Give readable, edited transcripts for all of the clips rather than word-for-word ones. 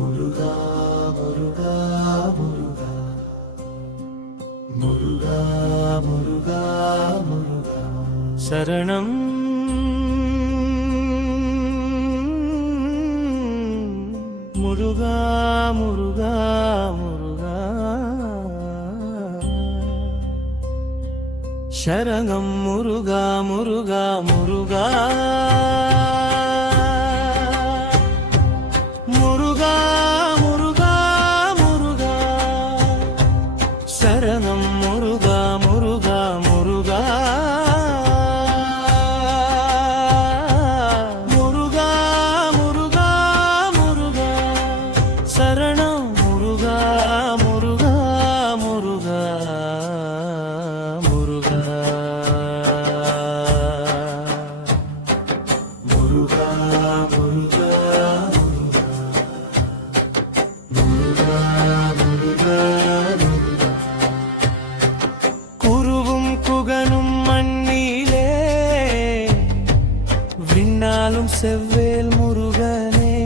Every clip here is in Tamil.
முருகா முருகா முருகா முருகா முருகா முருகா சரணம் முருகா முருகா முருகா சரணம் முருகா முருகா முருகா முருகா முருகா முருகா சரணம் முருகா முருகா முருகா முருகா முருகா முருகா சரணம் முருகா முருகா முருகா முருகா முருகா முருகா குருவும் குகனும் மண்ணிலே விண்ணாலும் செவ்வேல் முருகனே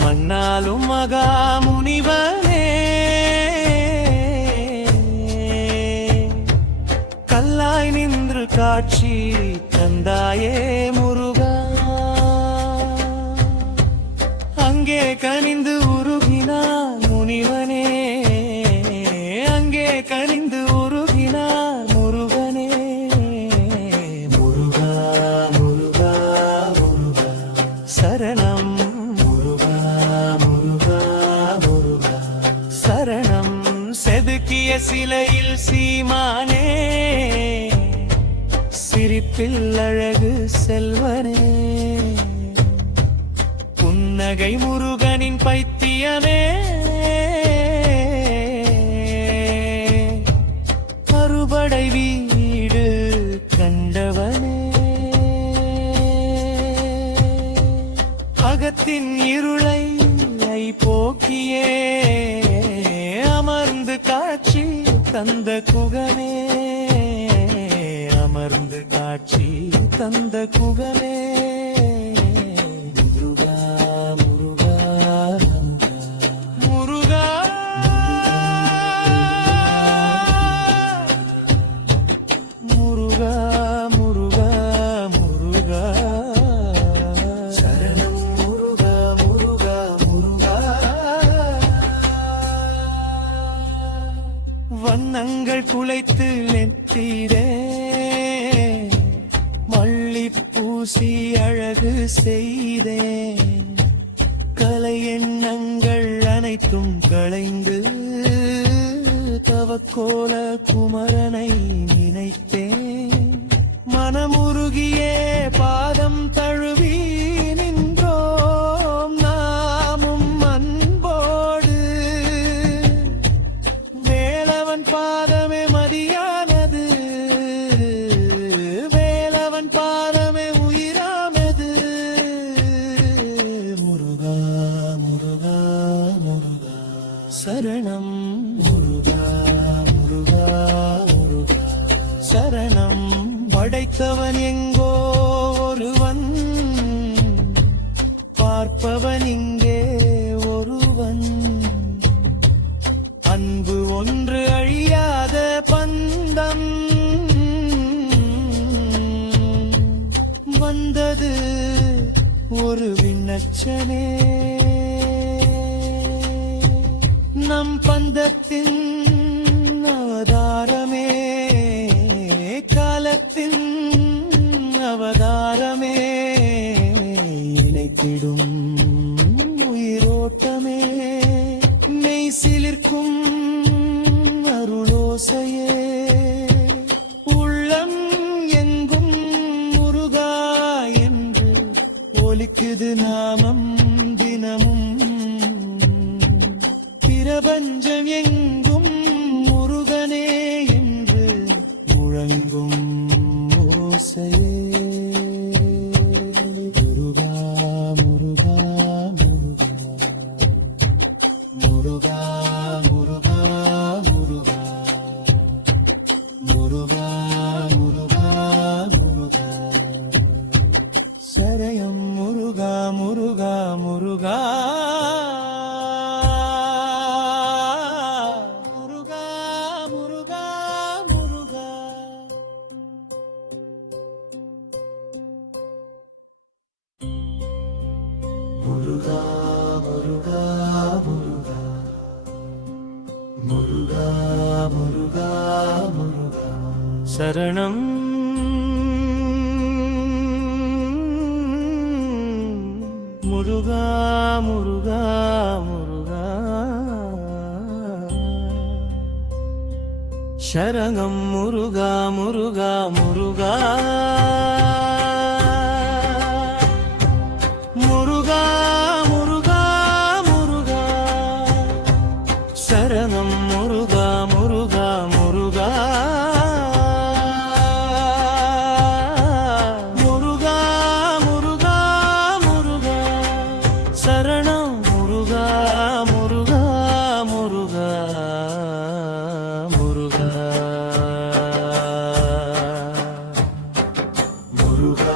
மண்ணாலும் மகாமுனிவனே கல்லாய் நின்று காட்சி தந்தாயே முருகா அங்கே கனிந்து உருகினார் முனிவனே அங்கே கனிந்து உருகினார் முருகனே முருகா முருகா முருகா சரணம் முருகா முருகா முருகா சரணம் செதுக்கிய சிலையில் சீமானே சிரிப்பில் அழகு செல்வனே புன்னகை முருகனின் பைத்தியமே அறுபடை வீடு கண்டவனே அகத்தின் இருளை போக்கியே அமர்ந்து காட்சி தந்த குகனே அமர்ந்து காட்சி தந்த குகனே முருகா முருகா முருகா முருகா முருகா முருகா சரணம் முருகா முருகா முருகா வண்ணங்கள் குலைத்து நெத்திரே மல்லிப்பூசி அழகு செய்தேன் கலை எண்ணங்கள் அனைத்தும் களைந்து தவக்கோல குமரனை நினைத்தேன் மனமுருகியே பாதம் தழுவி நின்றோம் நாமும் அன்போடு வேலவன் பாதமே மதியானது வேலவன் பாதமே உயிரானது முருகா முருகா முருகா சரணம் முருகா முருகா முருகா சரணம் படைத்தவன் எங்கோ ஒருவன் பார்ப்பவன் இங்கே ஒருவன் அன்பு ஒன்று அழியாத பந்தம் வந்தது ஒரு விண்ணச்சனே நம் பந்தத்தின் அவதாரமே காலத்தின் அவதாரமே இணைத்திடும் உயிரோட்டமே மெய் சிலிர்க்கும் அருளோசையே உள்ளம் எங்கும் முருகா என்று ஒலிக்குது நாமம் தினமும் பிரபஞ்சம் எங்கும் முருகனே என்று முழங்கும் ஓசையே முருகா முருகா முருகா முருகா முருகா முருகா முருகா முருகா முருகா சரணம் முருகா முருகா முருகா முருகா முருகா முருகா முருகா முருகா முருகா முருகா முருகா முருகா சரணம் முருகா முருகா முருகா சரணம் முருகா முருகா முருகா முருகா முருகா முருகா சரணம் முருகா முருகா முருகா முருகா முருகா முருகா சரணம் முருகா முருகா முருகா முருகா முருகா